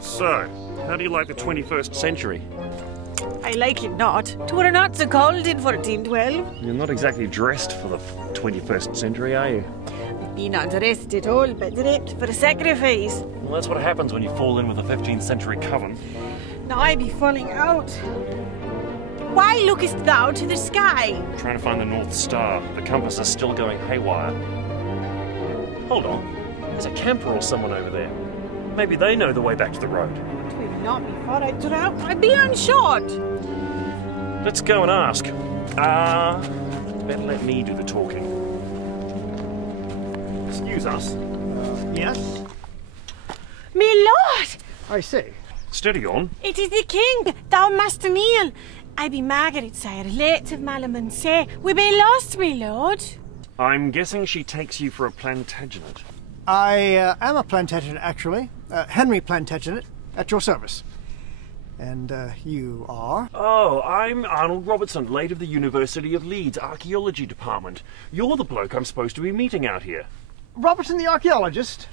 So, how do you like the 21st century? I like it not. 'Twere not so cold in 1412. You're not exactly dressed for the 21st century, are you? I've been undressed at all, but draped for a sacrifice. Well, that's what happens when you fall in with a 15th century coven. Now I be falling out. Why lookest thou to the sky? Trying to find the North Star. The compass is still going haywire. Hold on. There's a camper or someone over there. Maybe they know the way back to the road. Twill not be far I drown. I be unshot. Let's go and ask. Better let me do the talking. Excuse us. Yes? Me lord! I say. Steady on. It is the king, thou Master Neil. I be Margaret, sire, late of Malham-in-Se. We be lost, me lord. I'm guessing she takes you for a Plantagenet. I am a Plantagenet, actually. Henry Plantagenet, at your service. And you are? Oh, I'm Arnold Robertson, late of the University of Leeds Archaeology Department. You're the bloke I'm supposed to be meeting out here. Robertson the archaeologist?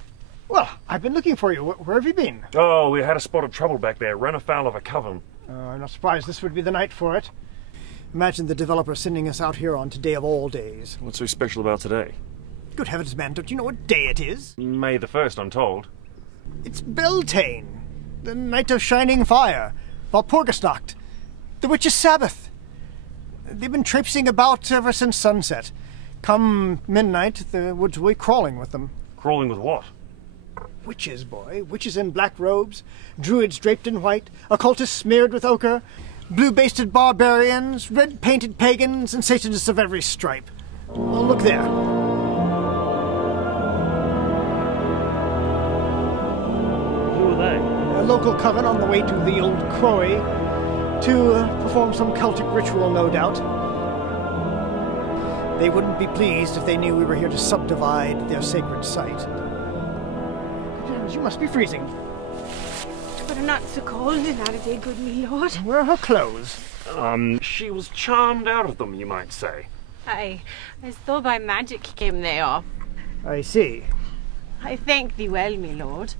Well, I've been looking for you. Where have you been? Oh, we had a spot of trouble back there. Ran afoul of a coven. I'm not surprised this would be the night for it. Imagine the developer sending us out here on today of all days. What's so special about today? Good heavens, man, don't you know what day it is? May the 1st, I'm told. It's Beltane, the night of shining fire, Walpurgisnacht, the witch's Sabbath. They've been traipsing about ever since sunset. Come midnight, the woods will be crawling with them. Crawling with what? Witches, boy. Witches in black robes, druids draped in white, occultists smeared with ochre, blue-basted barbarians, red-painted pagans, and Satanists of every stripe. Oh, look there. Who are they? A local coven on the way to the Old Croy to perform some Celtic ritual, no doubt. They wouldn't be pleased if they knew we were here to subdivide their sacred site. You must be freezing. But not so cold in our day, good me lord. Where are her clothes? She was charmed out of them, you might say. Aye, as though by magic came they off. I see. I thank thee well, me lord.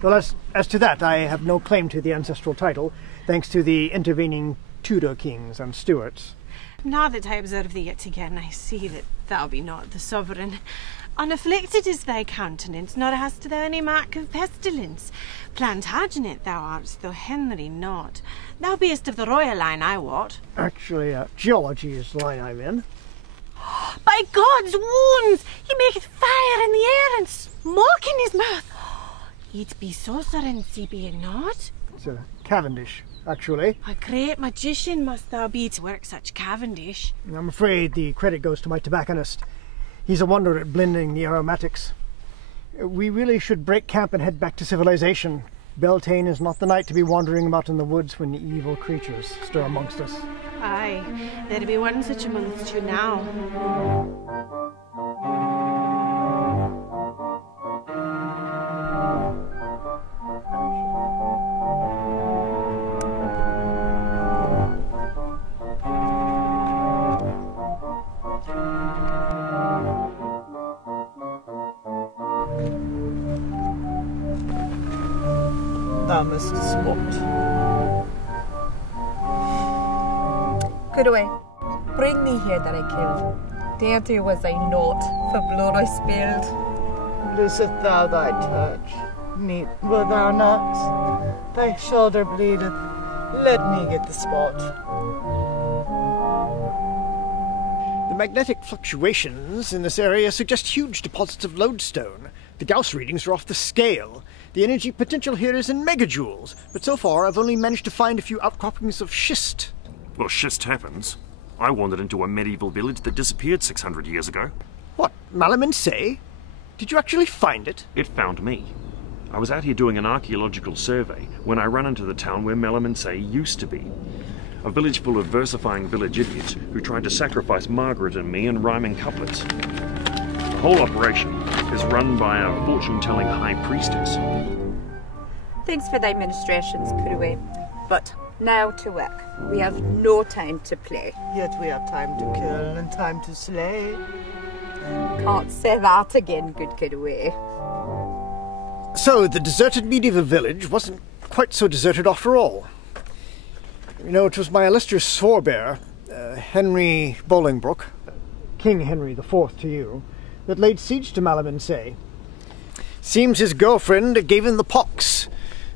Well, as to that, I have no claim to the ancestral title, thanks to the intervening Tudor kings and Stuarts. Now that I observe thee yet again, I see that thou be not the sovereign. Unafflicted is thy countenance, nor hast thou any mark of pestilence. Plantagenet thou art, though Henry not. Thou beest of the royal line, I wot. Actually, geology is the line I'm in. By God's wounds, he maketh fire in the air and smoke in his mouth. It be sorcerency, be it not? It's Cavendish, actually. A great magician must thou be to work such Cavendish. I'm afraid the credit goes to my tobacconist. He's a wonder at blending the aromatics. We really should break camp and head back to civilization. Beltane is not the night to be wandering about in the woods when evil creatures stir amongst us. Aye, there be one such amongst you now. Thou must spot. Good away. Bring me here that I killed. Dear was I naught, for blood I spilled. Looseth thou thy touch, neat wilt thou not? Thy shoulder bleedeth, let me get the spot. The magnetic fluctuations in this area suggest huge deposits of lodestone. The Gauss readings are off the scale. The energy potential here is in megajoules, but so far I've only managed to find a few outcroppings of schist. Well, schist happens. I wandered into a medieval village that disappeared 600 years ago. What, Malham-in-Se? Did you actually find it? It found me. I was out here doing an archaeological survey when I ran into the town where Malham-in-Se used to be. A village full of versifying village idiots who tried to sacrifice Margaret and me in rhyming couplets. The whole operation is run by a fortune-telling high priestess. Thanks for thy ministrations, Kuruwe. But now to work. We have no time to play. Yet we have time to kill and time to slay. Can't say that again, good Kuruwe. So, the deserted medieval village wasn't quite so deserted after all. You know, it was my illustrious forebear, Henry Bolingbroke, King Henry IV to you, that laid siege to Malham-in-Se. Seems his girlfriend gave him the pox,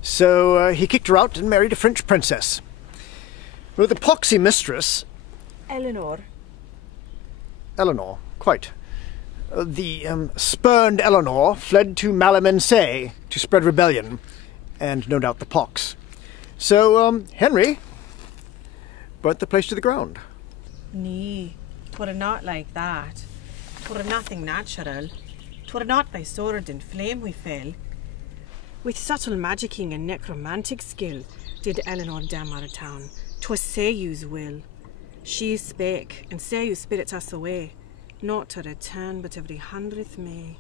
so he kicked her out and married a French princess. Well, the poxy mistress... Eleanor. Eleanor, quite. The spurned Eleanor fled to Malham-in-Se to spread rebellion, and no doubt the pox. So, Henry burnt the place to the ground. Nee, 'twere not like that. 'Twere nothing natural. 'Twere not by sword and flame we fell. With subtle magicking and necromantic skill did Eleanor damn our town. 'Twas Seiu's will. She spake, and Seiu spirits us away, not to return but every 100th May.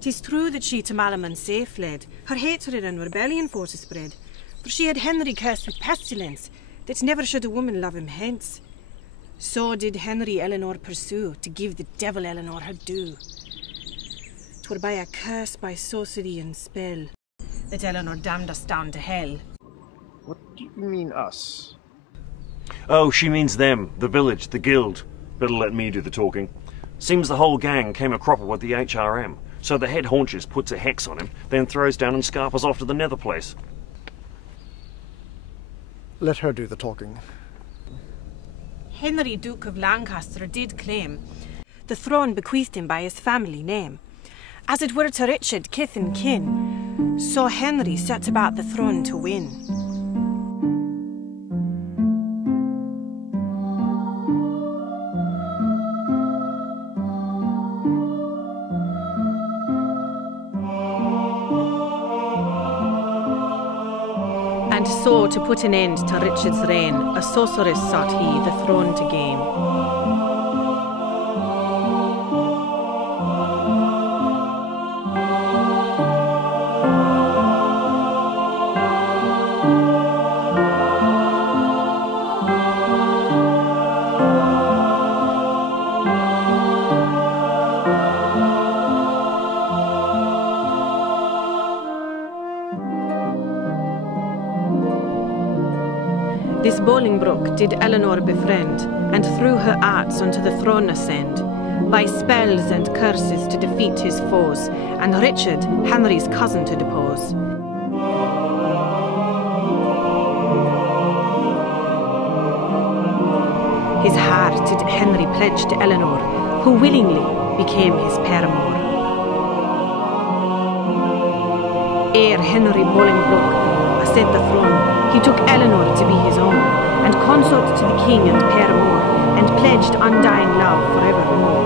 'Tis true that she to Malham-in-Se fled, her hatred and rebellion for to spread, for she had Henry cursed with pestilence, that never should a woman love him hence. So did Henry Eleanor pursue, to give the devil Eleanor her due. 'Twere by a curse, by sorcery and spell, that Eleanor damned us down to hell. What do you mean, us? Oh, she means them, the village, the guild. Better let me do the talking. Seems the whole gang came a cropper with the HRM, so the head haunches puts a hex on him, then throws down and scarpers off to the nether place. Let her do the talking. Henry, Duke of Lancaster, did claim the throne bequeathed him by his family name, as it were to Richard, kith and kin. So Henry set about the throne to win. And so, to put an end to Richard's reign, a sorceress sought he the throne to gain. This Bolingbroke did Eleanor befriend, and through her arts unto the throne ascend, by spells and curses to defeat his foes, and Richard, Henry's cousin, to depose. His heart did Henry pledge to Eleanor, who willingly became his paramour. Ere Henry Bolingbroke ascended the throne, he took Eleanor to be his own, and consort to the king and paramour, and pledged undying love forevermore.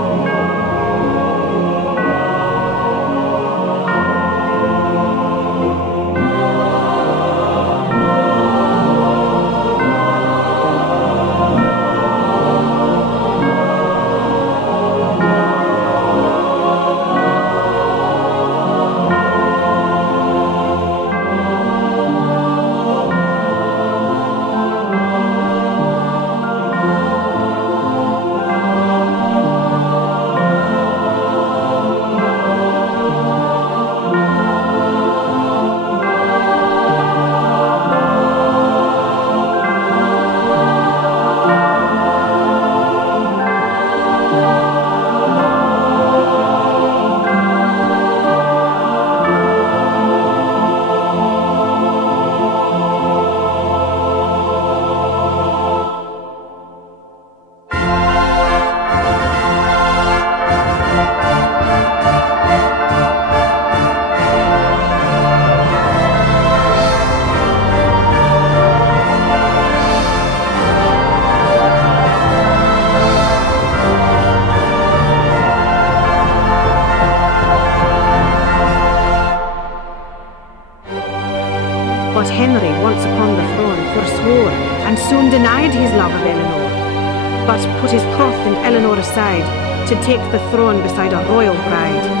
But Henry, once upon the throne, forswore, and soon denied his love of Eleanor, but put his troth and Eleanor aside, to take the throne beside a royal bride.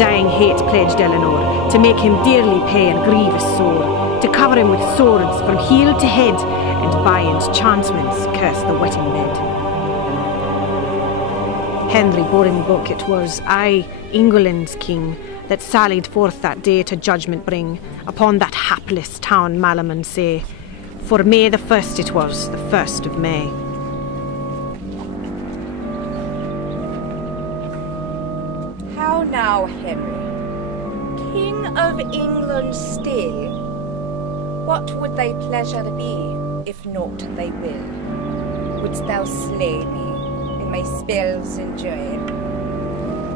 undying hate pledged Eleanor, to make him dearly pay and grievous sore, to cover him with swords from heel to head, and by enchantments curse the wetting bed. Henry Bolingbroke it was, aye, England's king, that sallied forth that day to judgment bring upon that hapless town Malham-in-Se. For May the 1st it was, the 1st of May. How now, Henry? King of England still? What would thy pleasure be, if naught thy will? Wouldst thou slay me in my spells and joy?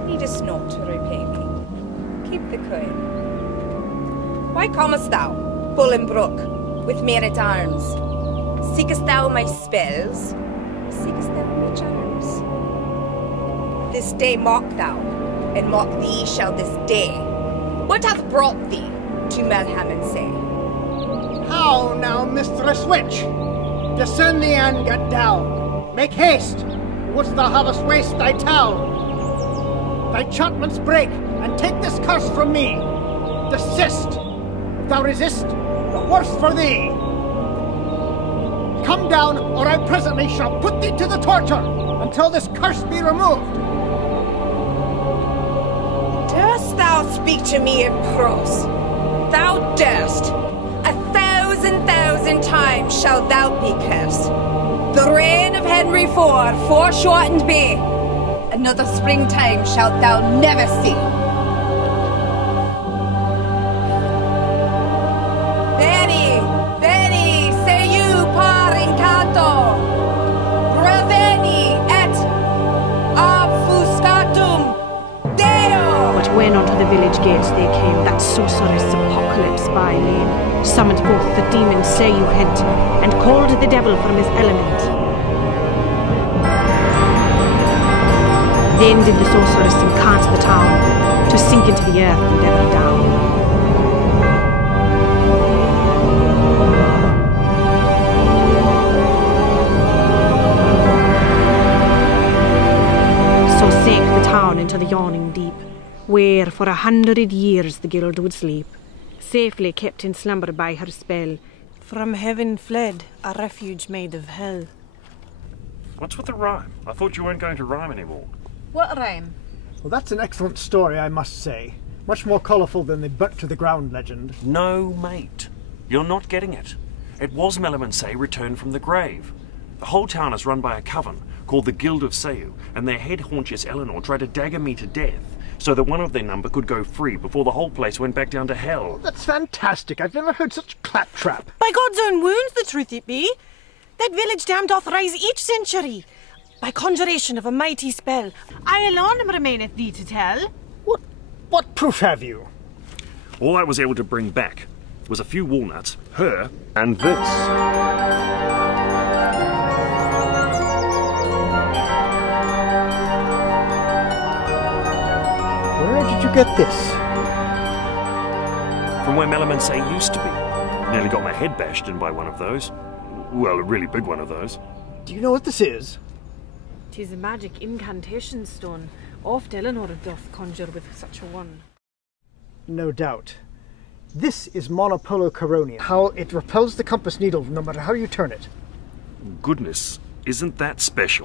Needest not to repay me. Keep the coin. Why comest thou, Bolingbroke, with men-at-arms? Seekest thou my spells, or seekest thou my charms? This day mock thou, and mock thee shall this day. What hath brought thee to Malham-in-Se? How now, Mistress Witch? Descend thee and get down. Make haste, wouldst thou have us waste thy town? Thy enchantments break, and take this curse from me. Desist. If thou resist, the worse for thee. Come down, or I presently shall put thee to the torture, until this curse be removed. Durst thou speak to me in prose? Thou durst. 1,000,000 times shalt thou be cursed. The reign of Henry IV foreshortened be. Another springtime shalt thou never see. Veni, Seiu par incanto. Reveni et obfuscatum Deo. But when unto the village gates they came, that sorceress Apocalypse by name summoned forth the demon Seiu hent, and called the devil from his element. Then did the sorceress incant the town, to sink into the earth and ever down. So sank the town into the yawning deep, where for 100 years the guild would sleep, safely kept in slumber by her spell, from heaven fled, a refuge made of hell. What's with the rhyme? I thought you weren't going to rhyme anymore. What rhyme? Well, that's an excellent story, I must say. Much more colourful than the burnt to the ground legend. No, mate. You're not getting it. It was Malham-in-Se returned from the grave. The whole town is run by a coven called the Guild of Seiu, and their head haunchess Eleanor tried to dagger me to death so that one of their number could go free before the whole place went back down to hell. That's fantastic. I've never heard such claptrap. By God's own wounds, the truth it be. That village dam doth rise each century, by conjuration of a mighty spell. I alone remaineth thee to tell. What proof have you? All I was able to bring back was a few walnuts, her, and this. Where did you get this? From where Malham-in-Se used to be. Nearly got my head bashed in by one of those. Well, a really big one of those. Do you know what this is? 'Tis a magic incantation stone. Oft Eleanor doth conjure with such a one. No doubt. This is Monopolo Caronia. How it repels the compass needle no matter how you turn it. Goodness, isn't that special?